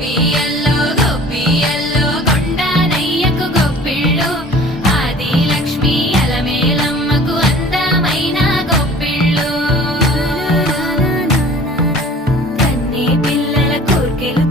గొప్పియల్లో గొప్పియల్లో కొండానయ్యకు గొప్పిళ్ళు ఆది లక్ష్మి అలమేలమ్మకు అందమైన గొప్పిళ్ళు కన్నీ పిల్లల కోర్కెలు